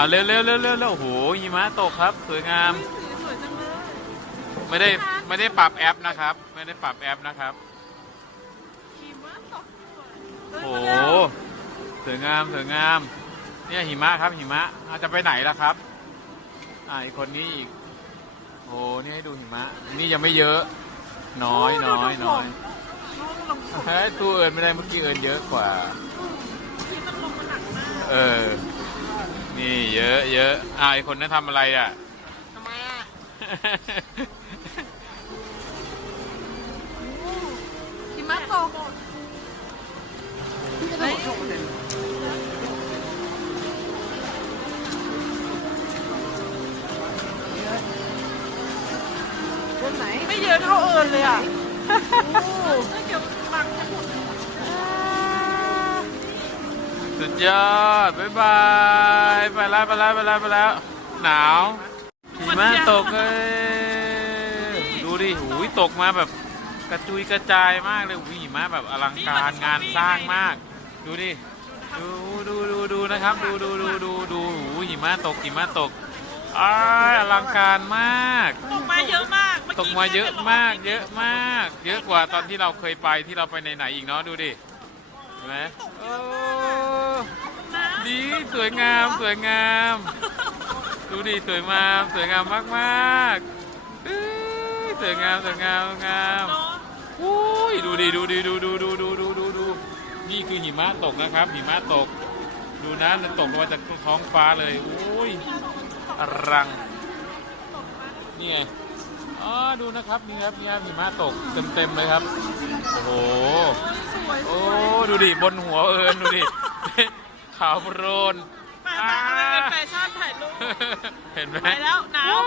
อ่าเร็วเร็วเร็วเร็วเร็วโอ้โหหิมะตกครับ สวยงาม สวยจังเลยไม่ได้ไม่ได้ปรับแอปนะครับ ไม่ได้ปรับแอปนะครับหิมะตกด้วยโอ้โหสวยงามสวยงาม เนี่ยหิมะครับหิมะอาจจะไปไหนล่ะครับ อ่าอีกคนนี้อีกโอ้โหนี่ให้ดูหิมะ นี่ยังไม่เยอะ น้อยน้อยน้อยน้องลงผมเฮ้ยตัวเอิญไม่ได้เมื่อกี้เอิญเยอะกว่า ยอะเยอะอ่าอีกคนนั้นทำอะไรอะ ทำไมอะหิมะตกพี่ก็ต้องบอกช่วงเปอร์เซ็นต์เรื่องไหนไม่เยอะเท่าเอิญเลยอะโอ้เดี๋ยวบังทั้งหมด สุดยอด บ๊ายบาย ไปแล้วไปแล้วไปแล้วไปแล้วหนาวหิมะตกเลยดูดิหูยตกมาแบบกระจุยกระจายมากเลยหูยหิมะแบบอลังการงานสร้างมาก ดูดิดูดูดูดูนะครับ ดูดูดูดูดูหูหิมะตกหิมะตกอ้ายอลังการมาก ตกมาเยอะมากตกมาเยอะมาก เยอะมาก เยอะกว่าตอนที่เราเคยไปที่เราไปไหนๆอีกเนาะดูดิเห็นไหมโอ้ดี สวยงามสวยงาม ดูดิสวยงามสวยงามมากมากสวยงามสวยงามงามอุ้ยดูดิดูดิดูดูดูดูดูดูดูนี่คือหิมะตกนะครับ หิมะตก ดูนะมันตกลงมาจากท้องฟ้าเลยอุ้ยอรังนี่ไงอ๋อดูนะครับนี่ครับนี่ครับหิมะตกเต็มๆเลยครับ โอ้โหโอ้ดูดิบนหัวเอิญดูดิ ขาวโพลนไปไปเอาไปเป็นแฟชั่นถ่ายรูปเห็นไหมไปแล้วหนาว